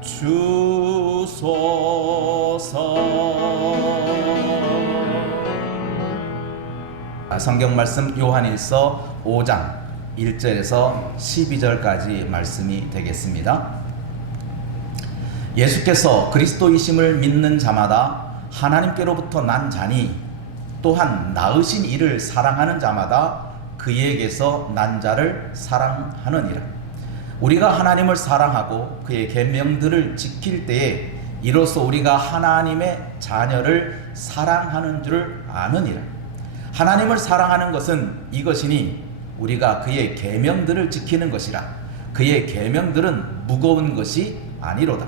주소서. 성경 말씀 요한일서 5장 1절에서 12절까지 말씀이 되겠습니다. 예수께서 그리스도이심을 믿는 자마다 하나님께로부터 난 자니 또한 낳으신 이를 사랑하는 자마다 그에게서 난 자를 사랑하느니라. 우리가 하나님을 사랑하고 그의 계명들을 지킬 때에 이로써 우리가 하나님의 자녀를 사랑하는 줄 아느니라. 하나님을 사랑하는 것은 이것이니 우리가 그의 계명들을 지키는 것이라. 그의 계명들은 무거운 것이 아니로다.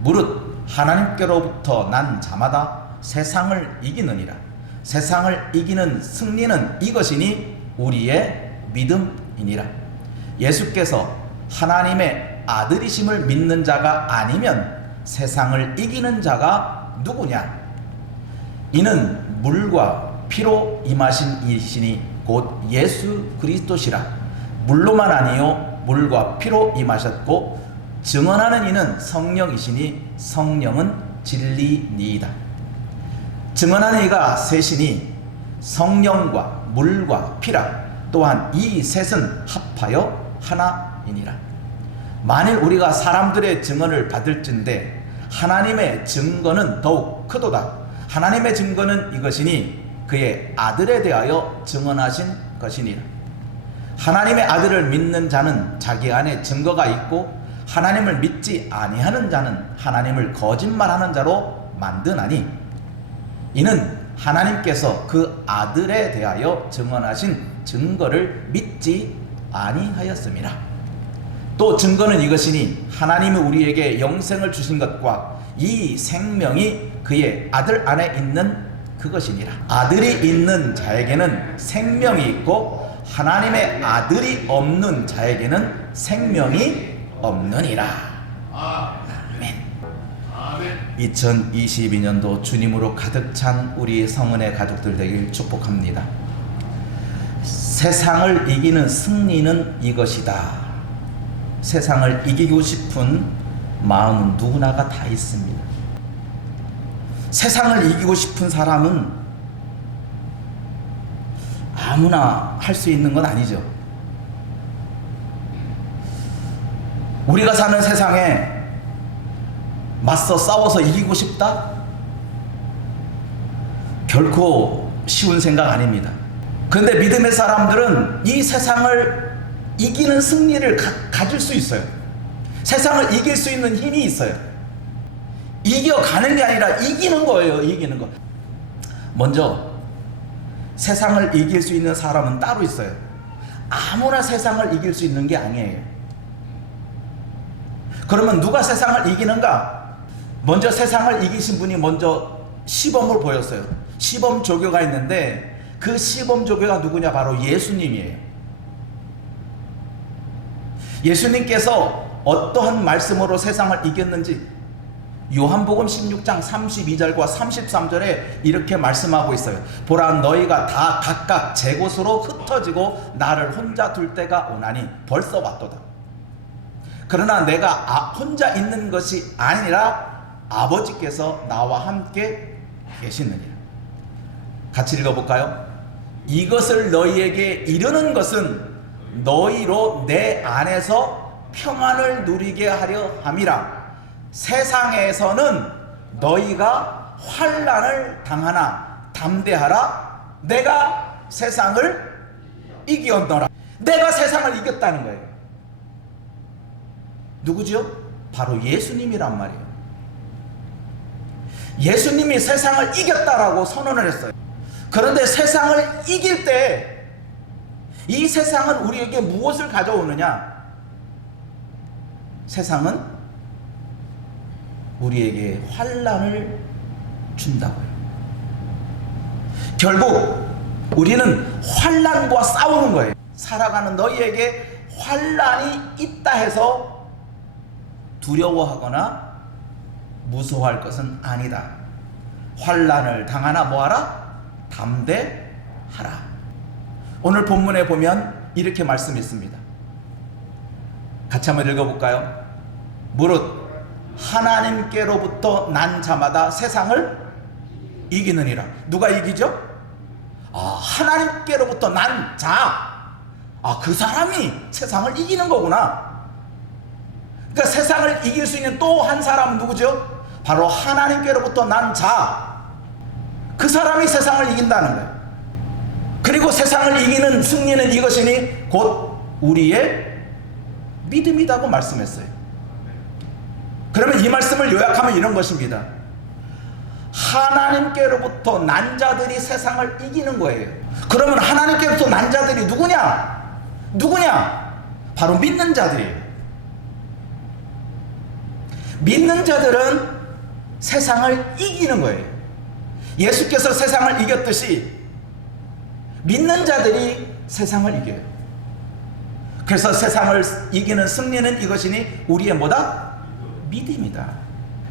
무릇 하나님께로부터 난 자마다 세상을 이기느니라. 세상을 이기는 승리는 이것이니 우리의 믿음이니라. 예수께서 하나님의 아들이심을 믿는 자가 아니면 세상을 이기는 자가 누구냐? 이는 물과 피로 임하신 이시니 곧 예수 그리스도시라. 물로만 아니요 물과 피로 임하셨고 증언하는 이는 성령이시니 성령은 진리니이다. 증언하는 이가 셋이니 성령과 물과 피라. 또한 이 셋은 합하여 하나이니라. 만일 우리가 사람들의 증언을 받을진대 하나님의 증거는 더욱 크도다. 하나님의 증거는 이것이니 그의 아들에 대하여 증언하신 것이니라. 하나님의 아들을 믿는 자는 자기 안에 증거가 있고 하나님을 믿지 아니하는 자는 하나님을 거짓말하는 자로 만드나니 이는 하나님께서 그 아들에 대하여 증언하신 증거를 믿지 아니하였음이라. 또 증거는 이것이니 하나님이 우리에게 영생을 주신 것과 이 생명이 그의 아들 안에 있는 그것이니라. 아들이 있는 자에게는 생명이 있고 하나님의 아들이 없는 자에게는 생명이 없느니라. 아멘. 2022년도 주님으로 가득 찬 우리 성은의 가족들 되길 축복합니다. 세상을 이기는 승리는 이것이다. 세상을 이기고 싶은 마음은 누구나가 다 있습니다. 세상을 이기고 싶은 사람은 아무나 할 수 있는 건 아니죠. 우리가 사는 세상에 맞서 싸워서 이기고 싶다? 결코 쉬운 생각 아닙니다. 그런데 믿음의 사람들은 이 세상을 이기는 승리를 가질 수 있어요. 세상을 이길 수 있는 힘이 있어요. 이겨가는 게 아니라 이기는 거예요. 이기는 거. 먼저 세상을 이길 수 있는 사람은 따로 있어요. 아무나 세상을 이길 수 있는 게 아니에요. 그러면 누가 세상을 이기는가? 먼저 세상을 이기신 분이 먼저 시범을 보였어요. 시범 조교가 있는데 그 시범 조교가 누구냐? 바로 예수님이에요. 예수님께서 어떠한 말씀으로 세상을 이겼는지 요한복음 16장 32절과 33절에 이렇게 말씀하고 있어요. 보라, 너희가 다 각각 제 곳으로 흩어지고 나를 혼자 둘 때가 오나니 벌써 왔도다. 그러나 내가 혼자 있는 것이 아니라 아버지께서 나와 함께 계시느니라. 같이 읽어볼까요? 이것을 너희에게 이르는 것은 너희로 내 안에서 평안을 누리게 하려 함이라. 세상에서는 너희가 환난을 당하나 담대하라. 내가 세상을 이겼노라. 내가 세상을 이겼다는 거예요. 누구죠? 바로 예수님이란 말이에요. 예수님이 세상을 이겼다라고 선언을 했어요. 그런데 세상을 이길 때 이 세상은 우리에게 무엇을 가져오느냐? 세상은 우리에게 환난을 준다고요. 결국 우리는 환난과 싸우는 거예요. 살아가는 너희에게 환난이 있다 해서 두려워하거나 무서워할 것은 아니다. 환난을 당하나 뭐하라? 담대하라. 오늘 본문에 보면 이렇게 말씀이 있습니다. 같이 한번 읽어볼까요? 무릇 하나님께로부터 난 자마다 세상을 이기느니라. 누가 이기죠? 하나님께로부터 난 자. 그 사람이 세상을 이기는 거구나. 그러니까 세상을 이길 수 있는 또 한 사람은 누구죠? 바로 하나님께로부터 난 자. 그 사람이 세상을 이긴다는 거예요. 그리고 세상을 이기는 승리는 이것이니 곧 우리의 믿음이라고 말씀했어요. 그러면 이 말씀을 요약하면 이런 것입니다. 하나님께로부터 난 자들이 세상을 이기는 거예요. 그러면 하나님께로부터 난 자들이 누구냐? 바로 믿는 자들이에요. 믿는 자들은 세상을 이기는 거예요. 예수께서 세상을 이겼듯이 믿는 자들이 세상을 이겨요. 그래서 세상을 이기는 승리는 이것이니 우리의 뭐다? 믿음이다.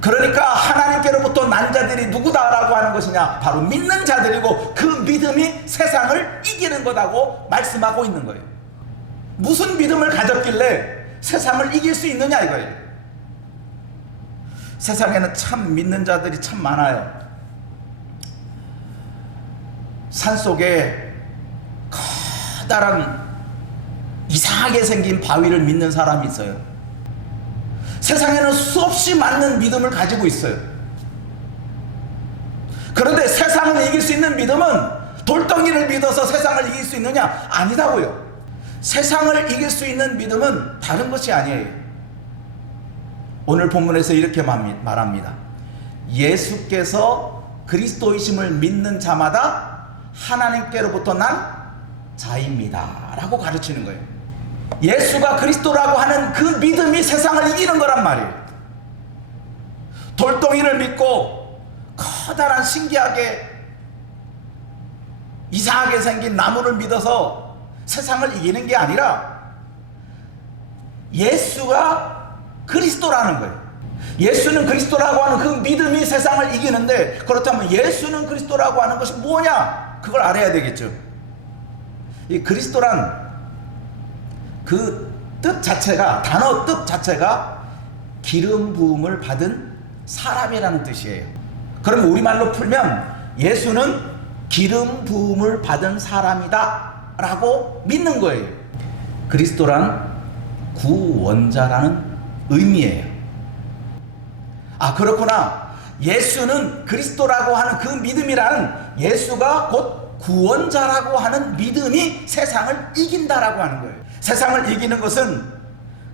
그러니까 하나님께로부터 난 자들이 누구다라고 하는 것이냐? 바로 믿는 자들이고 그 믿음이 세상을 이기는 거라고 말씀하고 있는 거예요. 무슨 믿음을 가졌길래 세상을 이길 수 있느냐 이거예요. 세상에는 참 믿는 자들이 참 많아요. 산속에 커다란 이상하게 생긴 바위를 믿는 사람이 있어요. 세상에는 수없이 많은 믿음을 가지고 있어요. 그런데 세상을 이길 수 있는 믿음은 돌덩이를 믿어서 세상을 이길 수 있느냐? 아니다고요. 세상을 이길 수 있는 믿음은 다른 것이 아니에요. 오늘 본문에서 이렇게 말합니다. 예수께서 그리스도이심을 믿는 자마다 하나님께로부터 난 자입니다 라고 가르치는 거예요. 예수가 그리스도라고 하는 그 믿음이 세상을 이기는 거란 말이에요. 돌덩이를 믿고 커다란 신기하게 이상하게 생긴 나무를 믿어서 세상을 이기는 게 아니라 예수가 그리스도라는 거예요. 예수는 그리스도라고 하는 그 믿음이 세상을 이기는데, 그렇다면 예수는 그리스도라고 하는 것이 뭐냐? 그걸 알아야 되겠죠. 이 그리스도란 그 뜻 자체가, 단어 뜻 자체가 기름 부음을 받은 사람이라는 뜻이에요. 그럼 우리말로 풀면 예수는 기름 부음을 받은 사람이다 라고 믿는 거예요. 그리스도란 구원자라는 의미예요. 그렇구나. 예수는 그리스도라고 하는 그 믿음이라는, 예수가 곧 구원자라고 하는 믿음이 세상을 이긴다라고 하는 거예요. 세상을 이기는 것은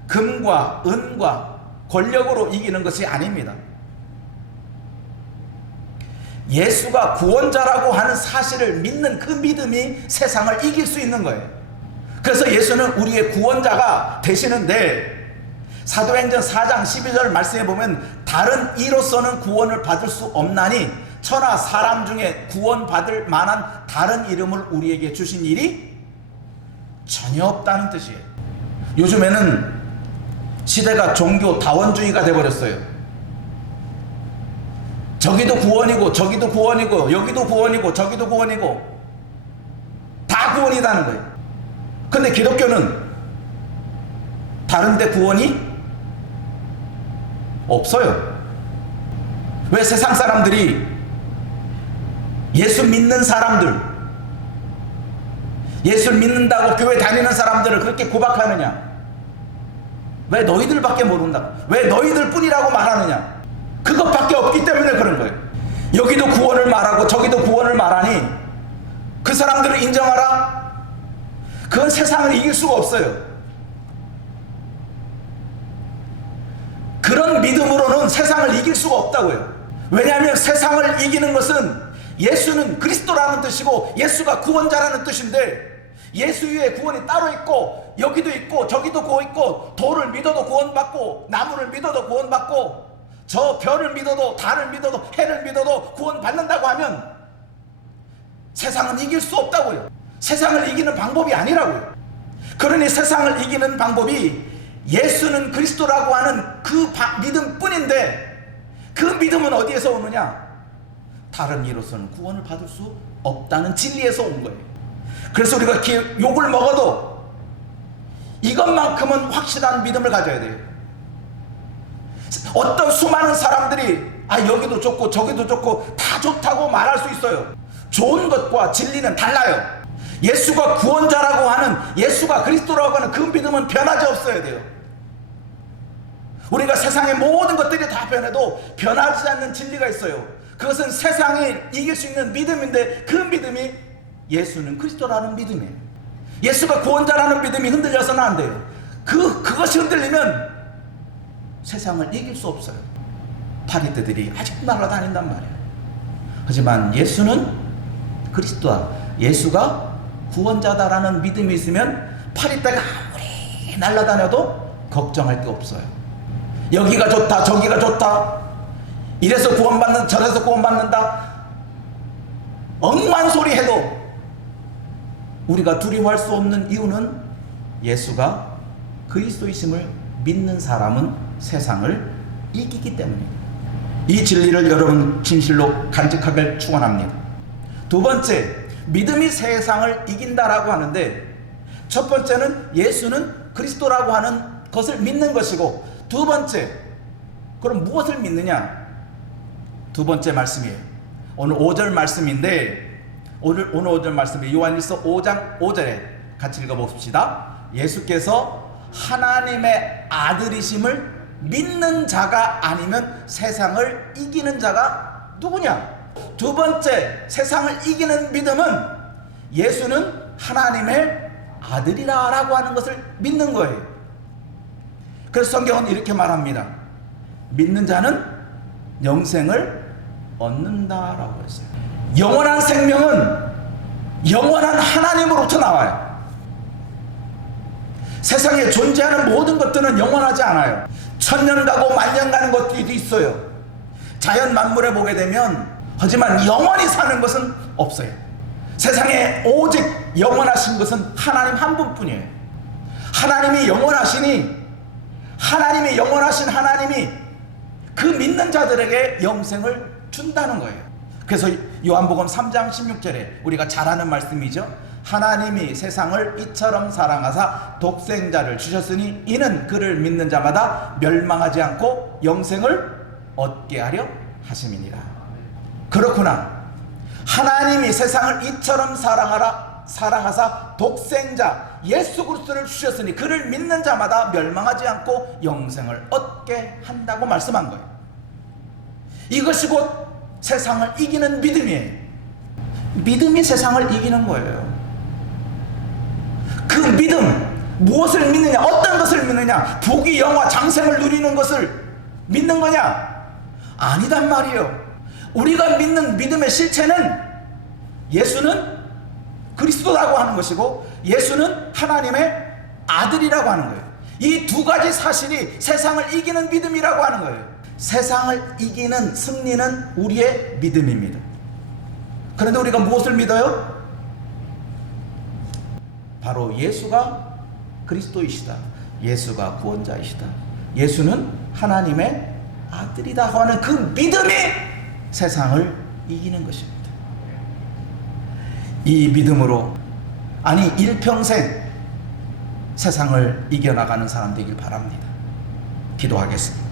금과 은과 권력으로 이기는 것이 아닙니다. 예수가 구원자라고 하는 사실을 믿는 그 믿음이 세상을 이길 수 있는 거예요. 그래서 예수는 우리의 구원자가 되시는데, 사도행전 4장 12절 말씀에 보면 다른 이로서는 구원을 받을 수 없나니 천하 사람 중에 구원받을 만한 다른 이름을 우리에게 주신 일이 전혀 없다는 뜻이에요. 요즘에는 시대가 종교 다원주의가 되어버렸어요. 저기도 구원이고 저기도 구원이고 여기도 구원이고 저기도 구원이고 다 구원이라는 거예요. 근데 기독교는 다른데 구원이 없어요. 왜 세상 사람들이 예수 믿는 사람들, 예수를 믿는다고 교회 다니는 사람들을 그렇게 구박하느냐? 왜 너희들밖에 모른다고? 왜 너희들 뿐이라고 말하느냐? 그것밖에 없기 때문에 그런 거예요. 여기도 구원을 말하고 저기도 구원을 말하니 그 사람들을 인정하라? 그건 세상을 이길 수가 없어요. 그런 믿음으로는 세상을 이길 수가 없다고요. 왜냐하면 세상을 이기는 것은 예수는 그리스도라는 뜻이고 예수가 구원자라는 뜻인데, 예수 위에 구원이 따로 있고 여기도 있고 저기도 구원 있고, 돌을 믿어도 구원받고 나무를 믿어도 구원받고 저 별을 믿어도 달을 믿어도 해를 믿어도 구원받는다고 하면 세상은 이길 수 없다고요. 세상을 이기는 방법이 아니라고요. 그러니 세상을 이기는 방법이 예수는 그리스도라고 하는 그 믿음뿐인데, 그 믿음은 어디에서 오느냐? 다른 이로서는 구원을 받을 수 없다는 진리에서 온 거예요. 그래서 우리가 욕을 먹어도 이것만큼은 확실한 믿음을 가져야 돼요. 어떤 수많은 사람들이 여기도 좋고 저기도 좋고 다 좋다고 말할 수 있어요. 좋은 것과 진리는 달라요. 예수가 구원자라고 하는, 예수가 그리스도라고 하는 그 믿음은 변하지 없어야 돼요. 우리가 세상의 모든 것들이 다 변해도 변하지 않는 진리가 있어요. 그것은 세상이 이길 수 있는 믿음인데, 그 믿음이 예수는 그리스도라는 믿음이에요. 예수가 구원자라는 믿음이 흔들려서는 안 돼요. 그것이 흔들리면 세상을 이길 수 없어요. 파리떼들이 아직도 날아다닌단 말이에요. 하지만 예수는 그리스도다, 예수가 구원자다라는 믿음이 있으면 파리떼가 아무리 날아다녀도 걱정할 게 없어요. 여기가 좋다 저기가 좋다, 이래서 구원받는다 저래서 구원받는다, 엉만 소리 해도 우리가 두려워할 수 없는 이유는 예수가 그리스도이심을 믿는 사람은 세상을 이기기 때문입니다. 이 진리를 여러분 진실로 간직하길 축원합니다. 두 번째, 믿음이 세상을 이긴다라고 하는데, 첫 번째는 예수는 그리스도라고 하는 것을 믿는 것이고, 두 번째, 그럼 무엇을 믿느냐? 두 번째 말씀이에요. 오늘 5절 말씀인데, 오늘 5절 말씀이 요한일서 5장 5절에 같이 읽어봅시다. 예수께서 하나님의 아들이심을 믿는 자가 아니면 세상을 이기는 자가 누구냐? 두 번째, 세상을 이기는 믿음은 예수는 하나님의 아들이라고 하는 것을 믿는 거예요. 그래서 성경은 이렇게 말합니다. 믿는 자는 영생을 얻는다라고 했어요. 영원한 생명은 영원한 하나님으로부터 나와요. 세상에 존재하는 모든 것들은 영원하지 않아요. 천년 가고 만년 가는 것들이 있어요. 자연 만물에 보게 되면, 하지만 영원히 사는 것은 없어요. 세상에 오직 영원하신 것은 하나님 한 분뿐이에요. 하나님이 영원하시니, 하나님이 영원하신 하나님이 그 믿는 자들에게 영생을 준다는 거예요. 그래서 요한복음 3장 16절에 우리가 잘 아는 말씀이죠. 하나님이 세상을 이처럼 사랑하사 독생자를 주셨으니 이는 그를 믿는 자마다 멸망하지 않고 영생을 얻게 하려 하심이니라. 그렇구나. 하나님이 세상을 이처럼 사랑하사 독생자 예수 그리스도를 주셨으니 그를 믿는 자마다 멸망하지 않고 영생을 얻게 한다고 말씀한 거예요. 이것이 곧 세상을 이기는 믿음이에요. 믿음이 세상을 이기는 거예요. 그 믿음, 무엇을 믿느냐, 어떤 것을 믿느냐, 부귀 영화 장생을 누리는 것을 믿는 거냐? 아니단 말이에요. 우리가 믿는 믿음의 실체는 예수는 그리스도라고 하는 것이고, 예수는 하나님의 아들이라고 하는 거예요. 이 두 가지 사실이 세상을 이기는 믿음이라고 하는 거예요. 세상을 이기는 승리는 우리의 믿음입니다. 그런데 우리가 무엇을 믿어요? 바로 예수가 그리스도이시다, 예수가 구원자이시다, 예수는 하나님의 아들이다 하는 그 믿음이 세상을 이기는 것입니다. 이 믿음으로 일평생 세상을 이겨나가는 사람 되길 바랍니다. 기도하겠습니다.